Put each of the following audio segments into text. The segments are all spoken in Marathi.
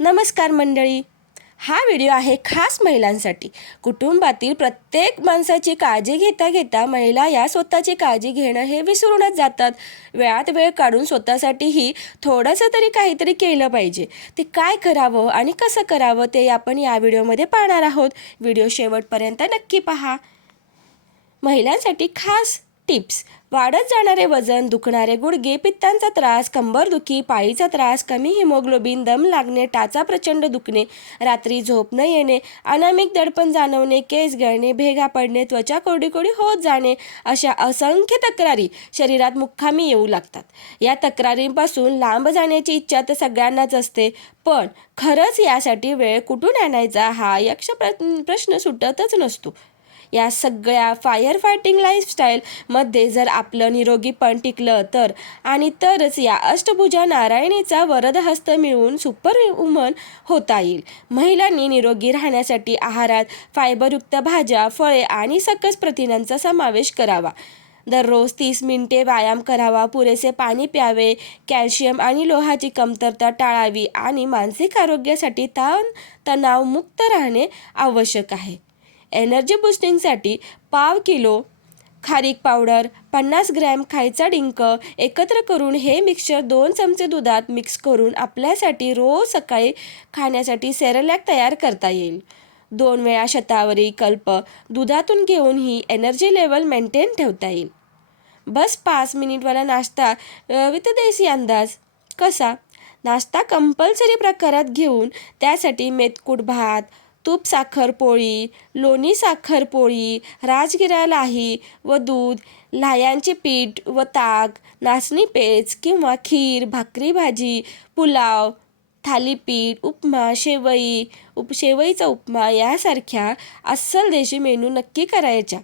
नमस्कार मंडळी, हा व्हिडिओ आहे खास महिलांसाठी। कुटुंबातील प्रत्येक माणसाची काळजी घेता घेता महिला या स्वतःची काळजी घेणं हे विसरूनच जातात। वेळात वेळ काढून स्वतःसाठीही थोडंसं तरी काहीतरी केलं पाहिजे। ते काय करावं आणि कसं करावं ते आपण या व्हिडिओमध्ये पाहणार आहोत। व्हिडिओ शेवटपर्यंत नक्की पहा। महिलांसाठी खास टिप्स: वाढत जाणारे वजन, दुखणारे गुडघे, पित्तांचा त्रास, कंबरदुखी, पाळीचा त्रास, कमी हिमोग्लोबिन, दम लागणे, टाचा प्रचंड दुखणे, रात्री झोप न येणे, अनामिक दडपण जाणवणे, केस गळणे, भेगा पडणे, त्वचा कोरडी होत जाणे, अशा असंख्य तक्रारी शरीरात मुक्कामी येऊ लागतात। या तक्रारींपासून लांब जाण्याची इच्छा तर सगळ्यांनाच असते, पण खरंच यासाठी वेळ कुठून आणायचा हा यक्ष प्रश्न सुटतच नसतो। या सगळ्या फायर फायटिंग लाईफस्टाईलमध्ये जर आपलं निरोगीपण टिकलं तरच या अष्टभुजा नारायणीचा वरदहस्त मिळून सुपर वुमन होता येईल। महिलांनी निरोगी राहण्यासाठी आहारात फायबरयुक्त भाज्या, फळे आणि सकस प्रथिनांचा समावेश करावा। दररोज 30 मिनिटे व्यायाम करावा, पुरेसे पाणी प्यावे, कॅल्शियम आणि लोहाची कमतरता टाळावी आणि मानसिक आरोग्यासाठी तणावमुक्त राहणे आवश्यक आहे। एनर्जी बूस्टिंगसाठी पाव किलो खारीक पावडर, 50 ग्रॅम खायचा डिंक एकत्र करून हे मिक्सचर 2 चमचे दुधात मिक्स करून आपल्यासाठी रोज सकाळी खाण्यासाठी सेरेलॅक तयार करता येईल। 2 वेळा शतावरी कल्प दुधातून घेऊन ही एनर्जी लेवल मेंटेन ठेवता येईल। बस 5 मिनिटवाला नाश्ता विथ देसी अंदाज। कसा? नाश्ता कंपल्सरी प्रकारात घेऊन त्यासाठी मेथकूट भात, तूप साखर पोळी, लोणी साखर पोळी, राजगिरा लाही व दूध, लाह्यांचे पीठ व ताक, नाचणी पेज किंवा खीर, भाकरी भाजी, पुलाव, थालीपीठ, उपमा, शेवईचा उपमा यासारख्या अस्सल देशी मेनू नक्की करायच्या।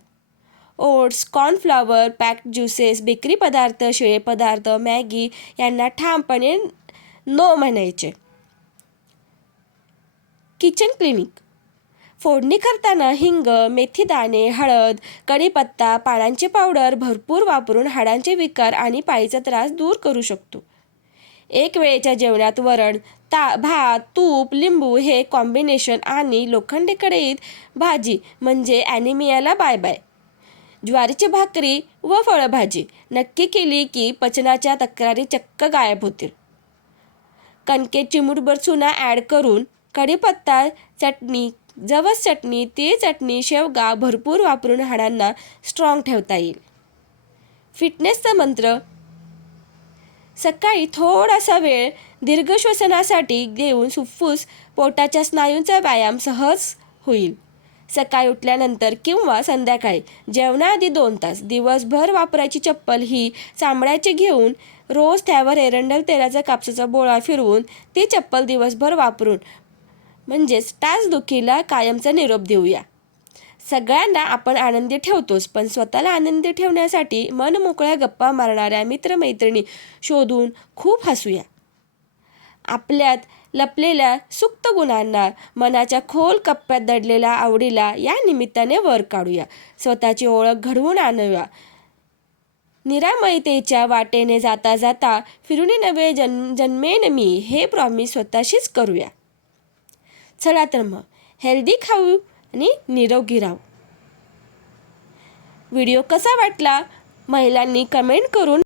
Oats, cornflour, packed juices, bakery पदार्थ, शिळे पदार्थ, मॅगी यांना ठामपणे नो म्हणायचे। किचन क्लिनिक: फोडणी करताना हिंग, मेथीदाणे, हळद, कढीपत्ता, पानांची पावडर भरपूर वापरून हाडांचे विकार आणि पाळीचा त्रास दूर करू शकतो। एक वेळेच्या जेवणात वरण, भात, तूप, लिंबू हे कॉम्बिनेशन आणि लोखंडी कढईत भाजी म्हणजे ॲनिमियाला बाय बाय। ज्वारीची भाकरी व फळभाजी नक्की केली की पचनाच्या तक्रारी चक्क गायब होतील। कणकेत चिमूटभर चुना ॲड करून कढीपत्ता चटणी, जवस चटणी, तीळ चटणी, शेवगा भरपूर वापरून हाडांना स्ट्रॉंग ठेवता येईल। फिटनेसचा मंत्र: सकाळी थोडासा वेळ दीर्घ श्वसनासाठी देऊन फुफ्फुस पोटाच्या स्नायूंचा व्यायाम सहज होईल। सकाळी उठल्यानंतर किंवा संध्याकाळी जेवणाआधी 2 तास दिवसभर वापरायची चप्पल ही चामड्याची घेऊन रोज त्यावर एरंडल तेलाचा कापसाचा बोळा फिरवून ती चप्पल दिवसभर वापरून टाचदुखीला कायमचा निरोप देऊया। सगळ्यांना आपण आनंदी ठेवतोच, पण स्वतःला आनंदी ठेवण्यासाठी मनमोकळ्या गप्पा मारणाऱ्या मित्रमैत्रिणी शोधून खूप हसूया। आपल्यात लपलेल्या सुप्त गुणांना, मनाच्या खोल कप्प्यात दडलेल्या आवडीला या निमित्ताने वर काढूया। स्वतःची ओळख घडवून आणूया। निरामयतेच्या वाटेने जाता जाता फिरुनी नवे जन्मेन मी हे प्रॉमिस स्वतःशीच करूया। चला तर मग हेल्दी खाऊ आणि निरोगी राहू। व्हिडिओ कसा वाटला महिलांनी कमेंट करून